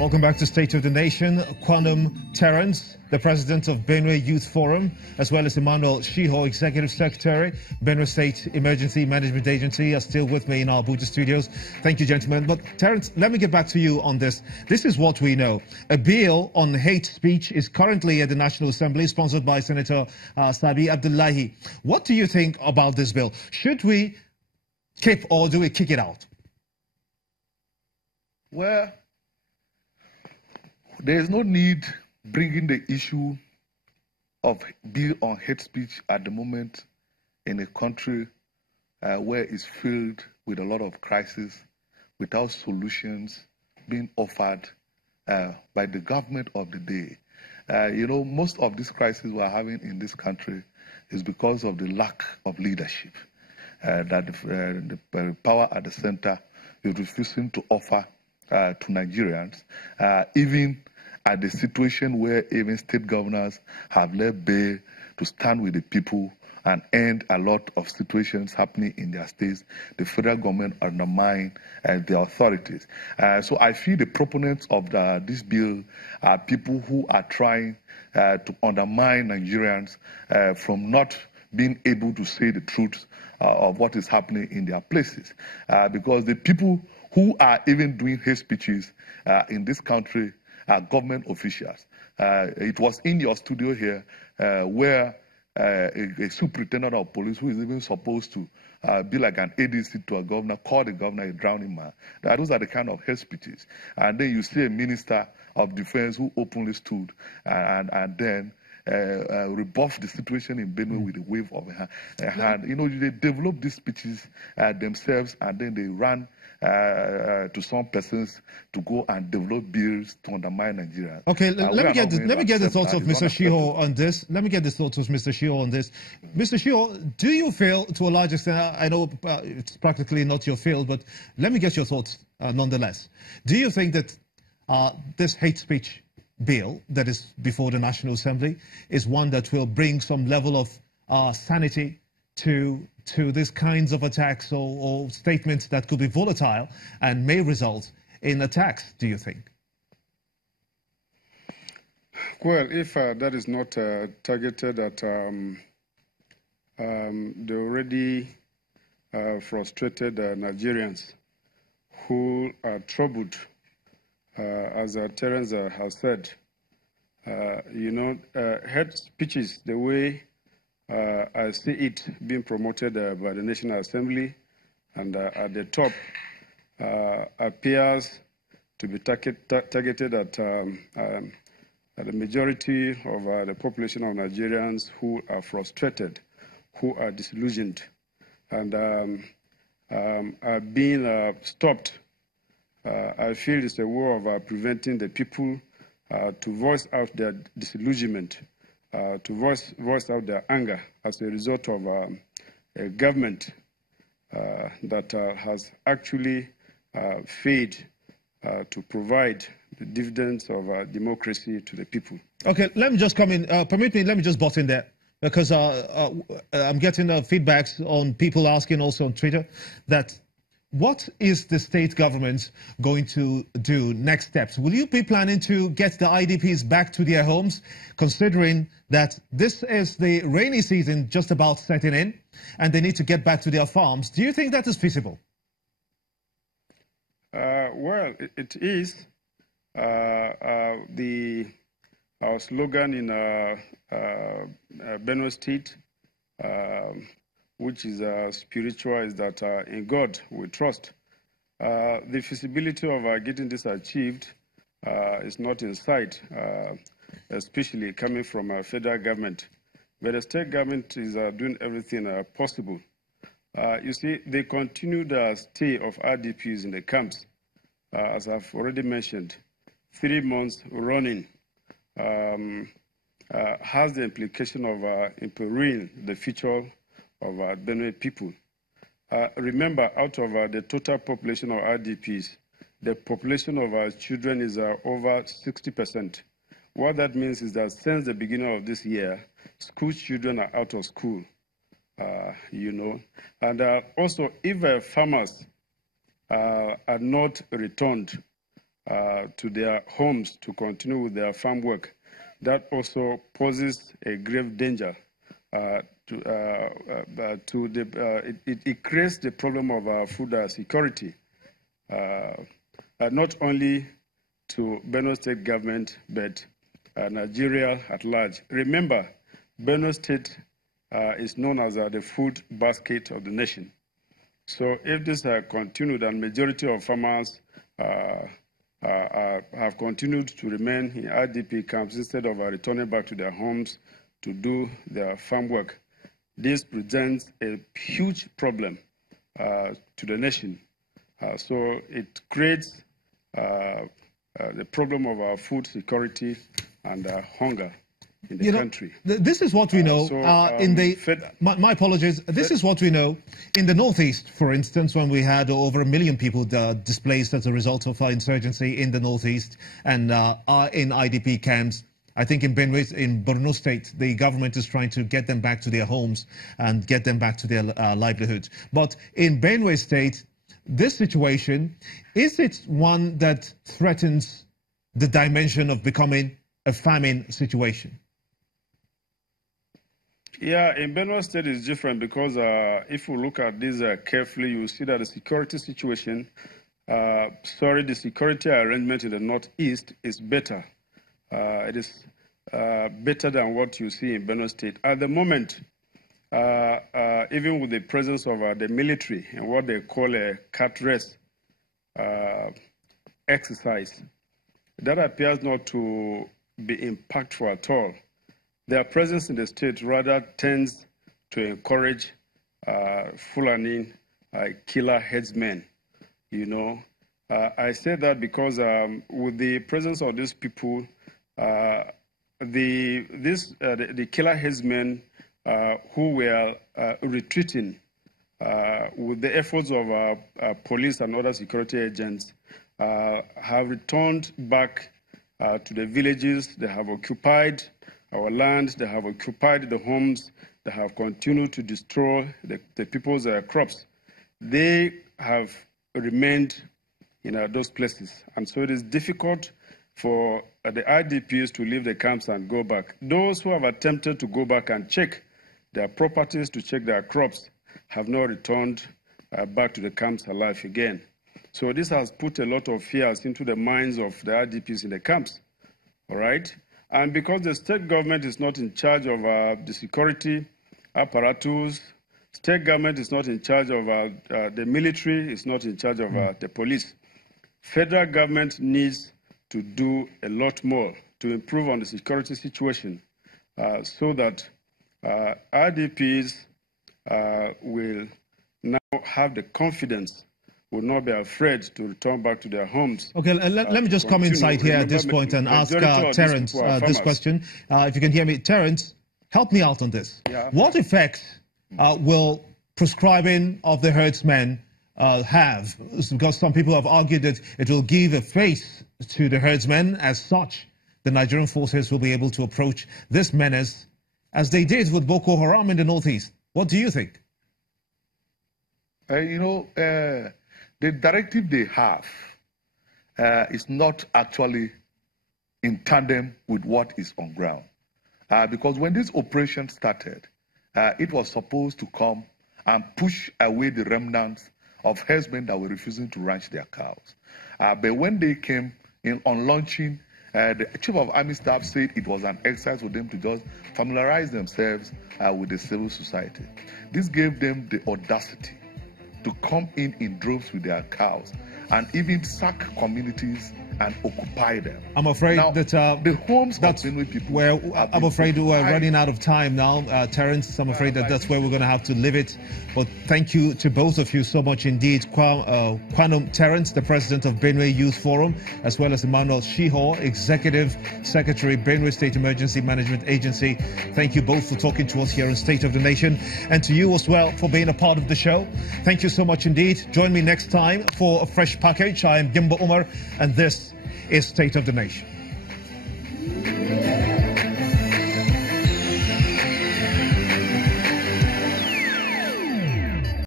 Welcome back to State of the Nation. Quanum Terence, the president of Benue Youth Forum, as well as Emmanuel Shiho, executive secretary, Benue State Emergency Management Agency, are still with me in our Abuja studios. Thank you, gentlemen. But Terence, let me get back to you on this. This is what we know. A bill on hate speech is currently at the National Assembly, sponsored by Senator Sabi Abdullahi. What do you think about this bill? Should we keep or do we kick it out? Well, there is no need bringing the issue of bill on hate speech at the moment in a country where it's filled with a lot of crises, without solutions being offered by the government of the day. Most of these crises we're having in this country is because of the lack of leadership that the power at the center is refusing to offer to Nigerians, even at the situation where even state governors have left bare to stand with the people and end a lot of situations happening in their states. The federal government undermine the authorities. So I feel the proponents of this bill are people who are trying to undermine Nigerians from not being able to say the truth of what is happening in their places. Because the people who are even doing hate speeches in this country are government officials. It was in your studio here where a superintendent of police, who is even supposed to be like an ADC to a governor, called the governor a drowning man. Those are the kind of hate speeches. And then you see a minister of defense who openly stood and then rebuff the situation in Benue with a wave of a hand. They develop these speeches themselves, and then they run to some persons to go and develop bills to undermine Nigeria. Okay, let me get the thoughts of Mr. Shiho on this. Mr. Shiho, do you feel, to a large extent, I know it's practically not your field, but let me get your thoughts nonetheless. Do you think that this hate speech bill that is before the National Assembly is one that will bring some level of sanity to these kinds of attacks or statements that could be volatile and may result in attacks, do you think? Well, if that is not targeted at the already frustrated Nigerians who are troubled, as Terence has said, hate speeches, the way I see it being promoted by the National Assembly and at the top, appears to be targeted at the majority of the population of Nigerians who are frustrated, who are disillusioned, and are being stopped. I feel it's a way of preventing the people to voice out their disillusionment, to voice out their anger as a result of a government that has actually failed to provide the dividends of democracy to the people. Okay, let me just come in. Permit me, let me just butt in there, because I'm getting feedbacks on people asking also on Twitter that what is the state government going to do next steps? Will you be planning to get the IDPs back to their homes, considering that this is the rainy season just about setting in and they need to get back to their farms? Do you think that is feasible? Well, it is. Our slogan in Benue State, which is spiritual, is that in God we trust. The feasibility of getting this achieved is not in sight, especially coming from a federal government. But the state government is doing everything possible. You see, the continued stay of RDPs in the camps, as I've already mentioned, 3 months running, has the implication of impairing the future of Benue people. Remember, out of the total population of RDPs, the population of our children is over 60%. What that means is that since the beginning of this year, school children are out of school, And also, if farmers are not returned to their homes to continue with their farm work. That also poses a grave danger it creates the problem of food security, not only to Benue State government, but Nigeria at large. Remember, Benue State is known as the food basket of the nation. So if this continued and majority of farmers have continued to remain in IDP camps instead of returning back to their homes to do their farm work, this presents a huge problem to the nation. So it creates the problem of our food security and hunger in the country. This is what we know my apologies. This is what we know in the Northeast, for instance, when we had over 1 million people displaced as a result of insurgency in the Northeast and are in IDP camps. I think in Benue, in Borno State, the government is trying to get them back to their homes and get them back to their livelihoods. But in Benue State, this situation, is it one that threatens the dimension of becoming a famine situation? Yeah, in Benue State it's different because if you look at this carefully, you see that the security situation, the security arrangement in the Northeast is better. It is better than what you see in Benue State. At the moment, even with the presence of the military and what they call a cat race exercise, that appears not to be impactful at all. Their presence in the state rather tends to encourage Fulani killer headsmen, you know. I say that because with the presence of these people, the killer headsmen who were retreating with the efforts of police and other security agents have returned back to the villages. They have occupied our land, they have occupied the homes, they have continued to destroy the people's crops. They have remained in those places. And so it is difficult for the IDPs to leave the camps and go back. Those who have attempted to go back and check their properties, to check their crops, have not returned back to the camps alive again. So this has put a lot of fears into the minds of the IDPs in the camps, all right? And because the state government is not in charge of the security apparatus, state government is not in charge of the military, is not in charge of the police. Federal government needs to do a lot more to improve on the security situation so that IDPs will now have the confidence, will not be afraid to return back to their homes. Okay, let me just come inside here at this point and ask Terence this question. If you can hear me. Terence, help me out on this. Yeah. What effect will prescribing of the herdsmen have? Because some people have argued that it will give a face to the herdsmen. As such, the Nigerian forces will be able to approach this menace as they did with Boko Haram in the Northeast. What do you think? The directive they have is not actually in tandem with what is on ground. Because when this operation started, it was supposed to come and push away the remnants of herdsmen that were refusing to ranch their cows. But when they came in on launching, the chief of army staff said it was an exercise for them to just familiarize themselves with the civil society. This gave them the audacity to come in droves with their cows and even sack communities and occupy them. I'm afraid now, that the homes of Benue people. I'm afraid we're running out of time now, Terence. I'm afraid that's where we're going to have to leave it. But thank you to both of you so much indeed. Quanum Terence, the president of Benue Youth Forum, as well as Emmanuel Shiho, executive secretary, Benue State Emergency Management Agency. Thank you both for talking to us here in State of the Nation, and to you as well for being a part of the show. Thank you so much indeed. Join me next time for a fresh package. I am Gimba Umar, and this is State of the Nation.